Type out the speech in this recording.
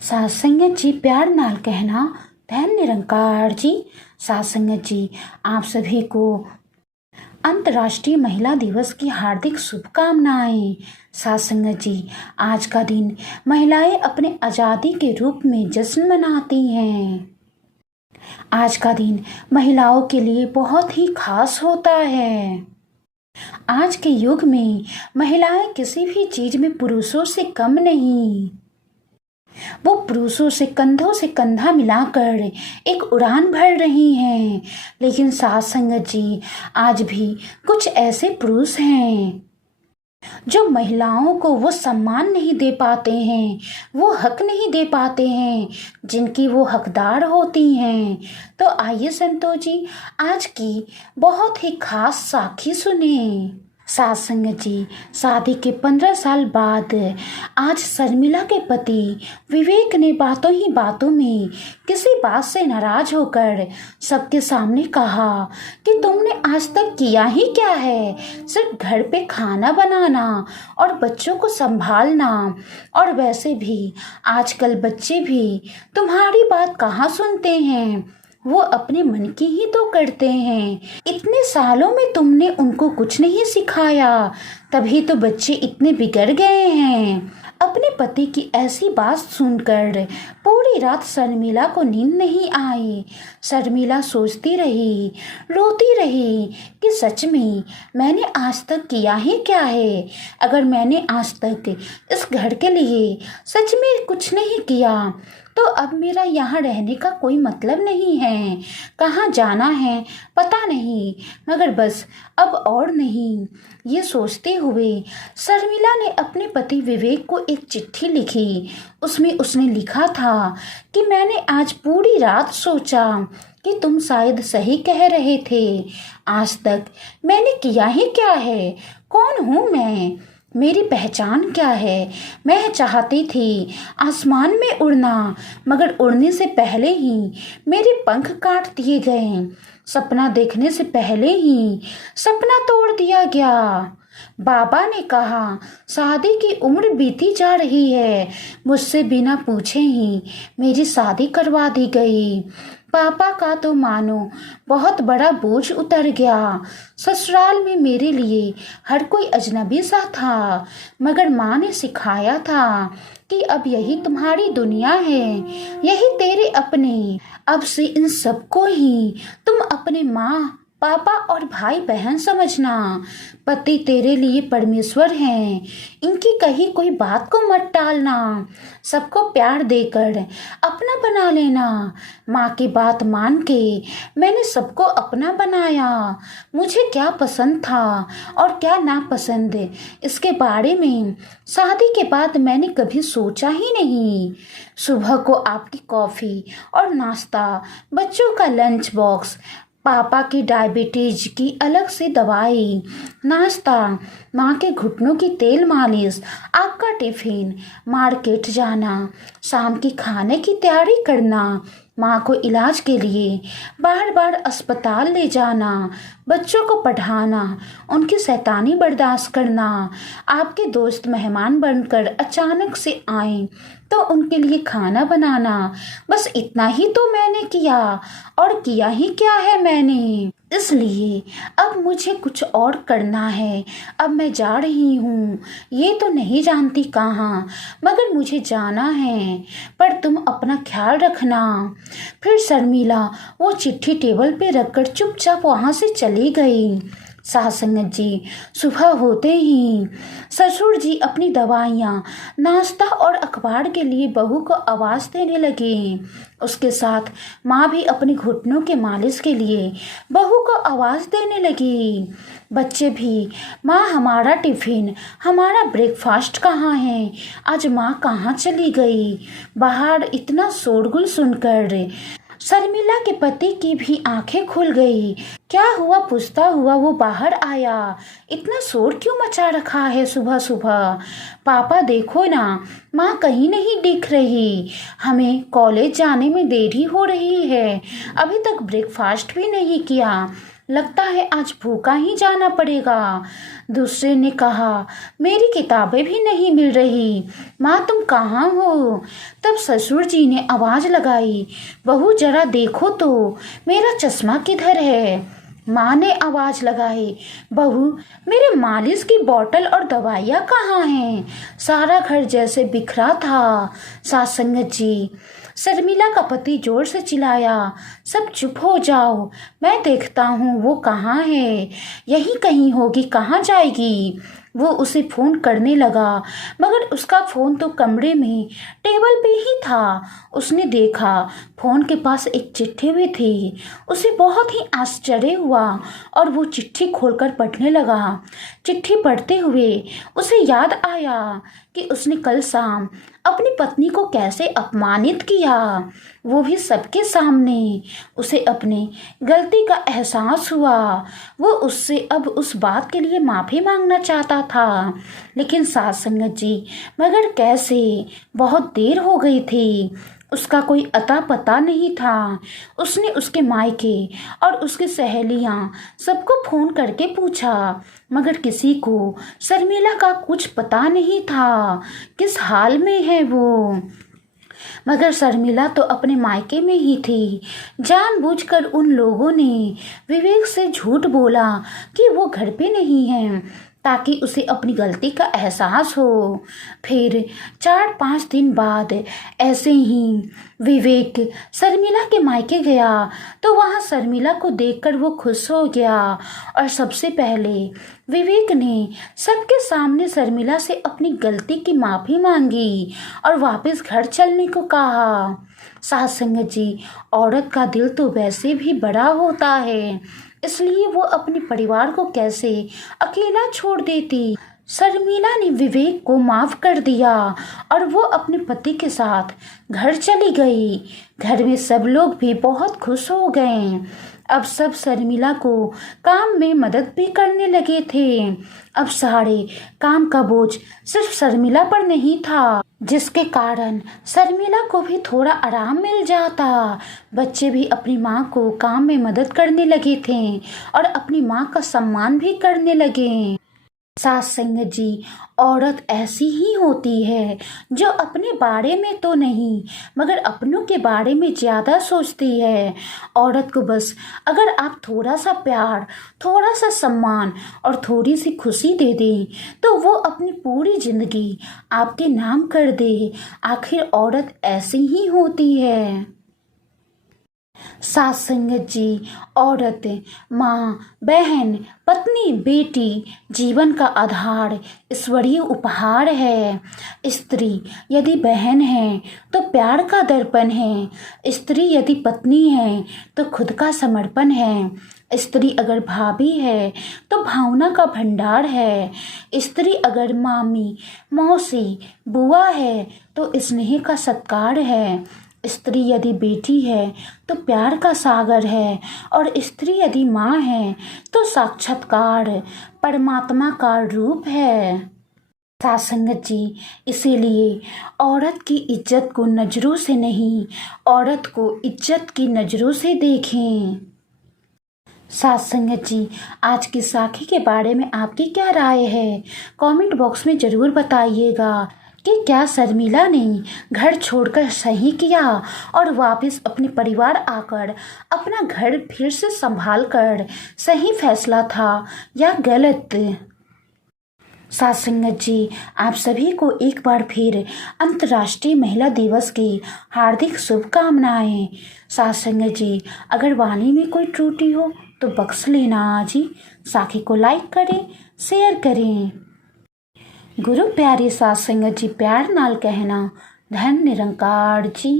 सास संगत जी प्यार नाल कहना धन निरंकार जी। सास संगत जी, आप सभी को अंतर्राष्ट्रीय महिला दिवस की हार्दिक शुभकामनाएं। सास संगत जी, आज का दिन महिलाएं अपने आज़ादी के रूप में जश्न मनाती हैं। आज का दिन महिलाओं के लिए बहुत ही खास होता है। आज के युग में महिलाएं किसी भी चीज में पुरुषों से कम नहीं। वो पुरुषों से कंधों से कंधा मिलाकर एक उड़ान भर रही हैं। लेकिन सास संगत जी, आज भी कुछ ऐसे पुरुष हैं जो महिलाओं को वो सम्मान नहीं दे पाते हैं, वो हक नहीं दे पाते हैं जिनकी वो हकदार होती हैं। तो आइए संतोष जी, आज की बहुत ही खास साखी सुने। सास संगत जी, शादी के 15 साल बाद आज शर्मिला के पति विवेक ने बातों ही बातों में किसी बात से नाराज होकर सबके सामने कहा कि तुमने आज तक किया ही क्या है, सिर्फ घर पे खाना बनाना और बच्चों को संभालना। और वैसे भी आजकल बच्चे भी तुम्हारी बात कहाँ सुनते हैं, वो अपने मन की ही तो करते हैं। इतने सालों में तुमने उनको कुछ नहीं सिखाया, तभी तो बच्चे इतने बिगड़ गए हैं। अपने पति की ऐसी बात सुनकर पूरी रात शर्मिला को नींद नहीं आई। शर्मिला सोचती रही, रोती रही कि सच में मैंने आज तक किया ही क्या है। अगर मैंने आज तक इस घर के लिए सच में कुछ नहीं किया तो अब मेरा यहाँ रहने का कोई मतलब नहीं है। कहाँ जाना है पता नहीं, मगर बस अब और नहीं। ये सोचते हुए शर्मिला ने अपने पति विवेक को एक चिट्ठी लिखी। उसमें उसने लिखा था कि मैंने आज पूरी रात सोचा कि तुम शायद सही कह रहे थे। आज तक मैंने किया ही क्या है, कौन हूँ मैं, मेरी पहचान क्या है। मैं चाहती थी आसमान में उड़ना, मगर उड़ने से पहले ही मेरे पंख काट दिए गए। सपना देखने से पहले ही सपना तोड़ दिया गया। बाबा ने कहा शादी की उम्र बीती जा रही है, मुझसे बिना पूछे ही मेरी शादी करवा दी गई। पापा का तो मानो बहुत बड़ा बोझ उतर गया। ससुराल में मेरे लिए हर कोई अजनबी सा था, मगर माँ ने सिखाया था कि अब यही तुम्हारी दुनिया है, यही तेरे अपने। अब से इन सबको ही तुम अपने माँ पापा और भाई बहन समझना। पति तेरे लिए परमेश्वर हैं, इनकी कही कोई बात को मत टालना। सबको प्यार देकर अपना बना लेना। माँ की बात मान के मैंने सबको अपना बनाया। मुझे क्या पसंद था और क्या नापसंद, इसके बारे में शादी के बाद मैंने कभी सोचा ही नहीं। सुबह को आपकी कॉफ़ी और नाश्ता, बच्चों का लंच बॉक्स, पापा की डायबिटीज की अलग से दवाई, नाश्ता, माँ के घुटनों की तेल मालिश, आपका टिफिन, मार्केट जाना, शाम की खाने की तैयारी करना, माँ को इलाज के लिए बार बार अस्पताल ले जाना, बच्चों को पढ़ाना, उनकी शैतानी बर्दाश्त करना, आपके दोस्त मेहमान बनकर अचानक से आए तो उनके लिए खाना बनाना। बस इतना ही तो मैंने किया, और किया ही क्या है मैंने। इसलिए अब मुझे कुछ और करना है। अब मैं जा रही हूँ, ये तो नहीं जानती कहाँ, मगर मुझे जाना है। पर तुम अपना ख्याल रखना। फिर शर्मिला वो चिट्ठी टेबल पे रखकर चुपचाप वहाँ से चली गई। सास संगत जी, सुबह होते ही ससुर जी अपनी दवाइयाँ, नाश्ता और अखबार के लिए बहू को आवाज़ देने लगे। उसके साथ माँ भी अपने घुटनों के मालिश के लिए बहू को आवाज़ देने लगी। बच्चे भी, माँ हमारा टिफ़िन, हमारा ब्रेकफास्ट कहाँ है, आज माँ कहाँ चली गई। बाहर इतना शोरगुल सुनकर शर्मिला के पति की भी आंखें खुल गई। क्या हुआ पूछता हुआ वो बाहर आया। इतना शोर क्यों मचा रखा है सुबह सुबह। पापा देखो ना, माँ कहीं नहीं दिख रही। हमें कॉलेज जाने में देरी हो रही है, अभी तक ब्रेकफास्ट भी नहीं किया। लगता है आज भूखा ही जाना पड़ेगा। दूसरे ने कहा, मेरी किताबें भी नहीं मिल रही, माँ तुम कहाँ हो? तब ससुर जी ने आवाज़ लगाई, बहू जरा देखो तो मेरा चश्मा किधर है? माँ ने आवाज़ लगाई, बहू मेरे मालिश की बोतल और दवाइयाँ कहाँ हैं? सारा घर जैसे बिखरा था। सास संगत जी, शर्मिला का पति जोर से चिल्लाया, सब चुप हो जाओ, मैं देखता हूँ वो कहाँ है, यहीं कहीं होगी, कहाँ जाएगी? वो उसे फ़ोन करने लगा, मगर उसका फ़ोन तो कमरे में टेबल पे ही था। उसने देखा फ़ोन के पास एक चिट्ठी भी थी। उसे बहुत ही आश्चर्य हुआ और वो चिट्ठी खोलकर पढ़ने लगा। चिट्ठी पढ़ते हुए उसे याद आया कि उसने कल शाम अपनी पत्नी को कैसे अपमानित किया, वो भी सबके सामने। उसे अपनी गलती का एहसास हुआ। वो उससे अब उस बात के लिए माफ़ी मांगना चाहता था, लेकिन साथ संगत जी, मगर कैसे? बहुत देर हो गई थी। उसका कोई अता पता नहीं था। उसने उसके मायके और उसकी सहेलियां सबको फ़ोन करके पूछा, मगर किसी को शर्मिला का कुछ पता नहीं था, किस हाल में है वो। मगर शर्मिला तो अपने मायके में ही थी। जानबूझकर उन लोगों ने विवेक से झूठ बोला कि वो घर पे नहीं है, ताकि उसे अपनी गलती का एहसास हो। फिर 4-5 दिन बाद ऐसे ही विवेक शर्मिला के मायके गया तो वहाँ शर्मिला को देखकर वो खुश हो गया और सबसे पहले विवेक ने सबके सामने शर्मिला से अपनी गलती की माफ़ी मांगी और वापस घर चलने को कहा। सास संगत जी, औरत का दिल तो वैसे भी बड़ा होता है, इसलिए वो अपने परिवार को कैसे अकेला छोड़ देती। शर्मिला ने विवेक को माफ़ कर दिया और वो अपने पति के साथ घर चली गई। घर में सब लोग भी बहुत खुश हो गए। अब सब शर्मिला को काम में मदद भी करने लगे थे। अब सारे काम का बोझ सिर्फ शर्मिला पर नहीं था, जिसके कारण शर्मिला को भी थोड़ा आराम मिल जाता। बच्चे भी अपनी माँ को काम में मदद करने लगे थे और अपनी माँ का सम्मान भी करने लगे। सास संगत जी, औरत ऐसी ही होती है जो अपने बारे में तो नहीं मगर अपनों के बारे में ज़्यादा सोचती है। औरत को बस अगर आप थोड़ा सा प्यार, थोड़ा सा सम्मान और थोड़ी सी खुशी दे दें तो वो अपनी पूरी ज़िंदगी आपके नाम कर दे। आखिर औरत ऐसी ही होती है। सास संगत जी, औरत माँ, बहन, पत्नी, बेटी, जीवन का आधार, ईश्वरीय उपहार है। स्त्री यदि बहन है तो प्यार का दर्पण है। स्त्री यदि पत्नी है तो खुद का समर्पण है। स्त्री अगर भाभी है तो भावना का भंडार है। स्त्री अगर मामी, मौसी, बुआ है तो स्नेह का सत्कार है। स्त्री यदि बेटी है तो प्यार का सागर है और स्त्री यदि माँ है तो साक्षात्कार परमात्मा का रूप है। सास संगत जी, इसीलिए औरत की इज्जत को नज़रों से नहीं, औरत को इज्जत की नज़रों से देखें। सास संगत जी, आज की साखी के बारे में आपकी क्या राय है? कमेंट बॉक्स में ज़रूर बताइएगा कि क्या शर्मिला ने घर छोड़कर सही किया और वापस अपने परिवार आकर अपना घर फिर से संभाल कर सही फैसला था या गलत? सास संगत जी, आप सभी को एक बार फिर अंतर्राष्ट्रीय महिला दिवस की हार्दिक शुभकामनाएं। सास संगत जी, अगर वाणी में कोई त्रुटि हो तो बख्श लेना जी। साखी को लाइक करें, शेयर करें। गुरु प्यारी सास संगत जी, प्यार नाल कहना, धन निरंकार जी।